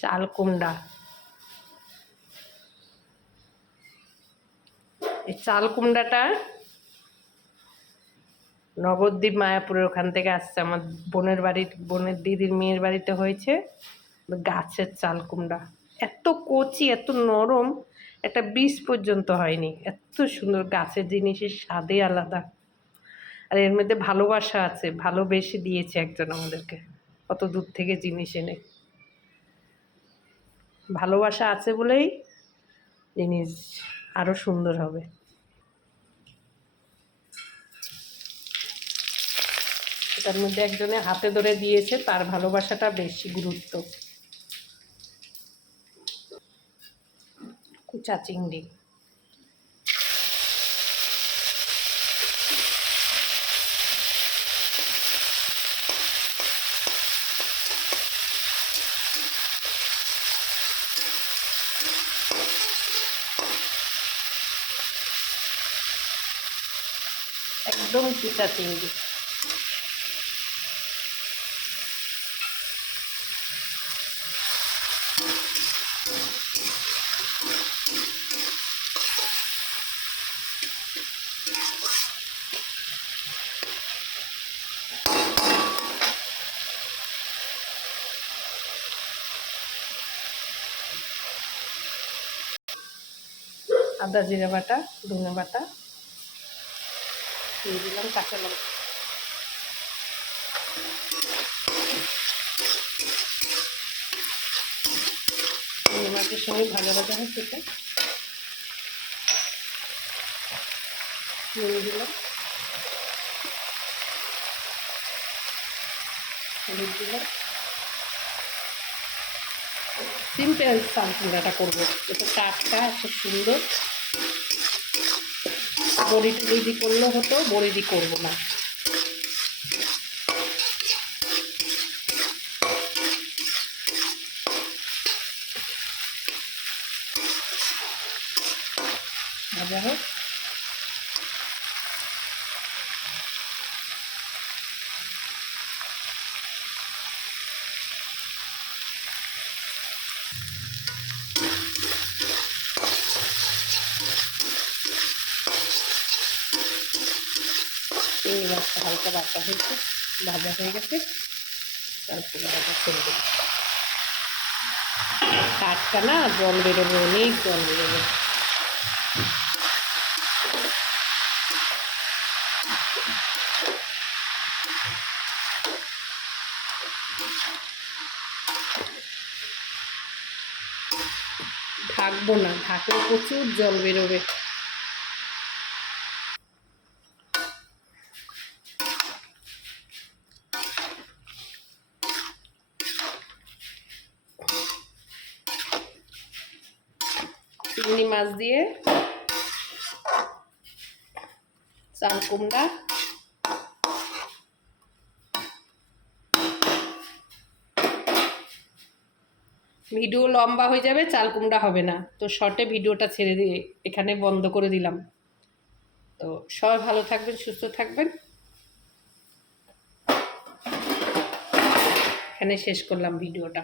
চাল কুমড়া। এই চাল কুমড়াটা নবদ্বীপ মায়াপুরের ওখান থেকে আসছে, আমার বোনের দিদির মেয়ের বাড়িতে হয়েছে। গাছের চাল কুমড়া এত কচি, এত নরম, একটা বীজ পর্যন্ত হয়নি, এত সুন্দর। গাছের জিনিসের স্বাদই আলাদা। আর এর মধ্যে ভালোবাসা আছে, ভালোবেসে দিয়েছে একজন আমাদেরকে, কত দূর থেকে জিনিস এনে। ভালোবাসা আছে বলেই জিনিস আরো সুন্দর হবে। এটার মধ্যে একজনে হাতে ধরে দিয়েছে, তার ভালোবাসাটা বেশি গুরুত্ব। কুচা চিংড়ি, একদম কুচা চিংড়ি। আদা জিরা বাটা, ধনে বাটা দিয়ে দিলাম, কাঁচা লঙ্কা। মাছের সঙ্গে ভাজা ভাজা হয় সেটা নুন দিলাম, হলুদ দিলাম। সিম্পল চাল কুমড়াটা করবো, এটা টাটকা, এত সুন্দর। বড়ি টড়ি করলেও হতো, বড়ি দিয়ে করবো না। ভাজা হোক। চিংড়ি মাছটা হালকা বাটা হয়েছে, ভাজা হয়ে গেছে, তারপরে ভাজা ছেড়ে দেবো। টাটকা না, জল বেরোবে, অনেক জল বেরোবে। ঢাকবো না, ঢাকলে প্রচুর জল বেরোবে। চিংড়ি মাছ দিয়ে চাল কুমড়া, ভিডিও লম্বা হয়ে যাবে, চাল কুমড়া হবে না। তো শর্টে ভিডিওটা ছেড়ে দিয়ে এখানে বন্ধ করে দিলাম। তো সবাই ভালো থাকবেন, সুস্থ থাকবেন, এখানে শেষ করলাম ভিডিওটা।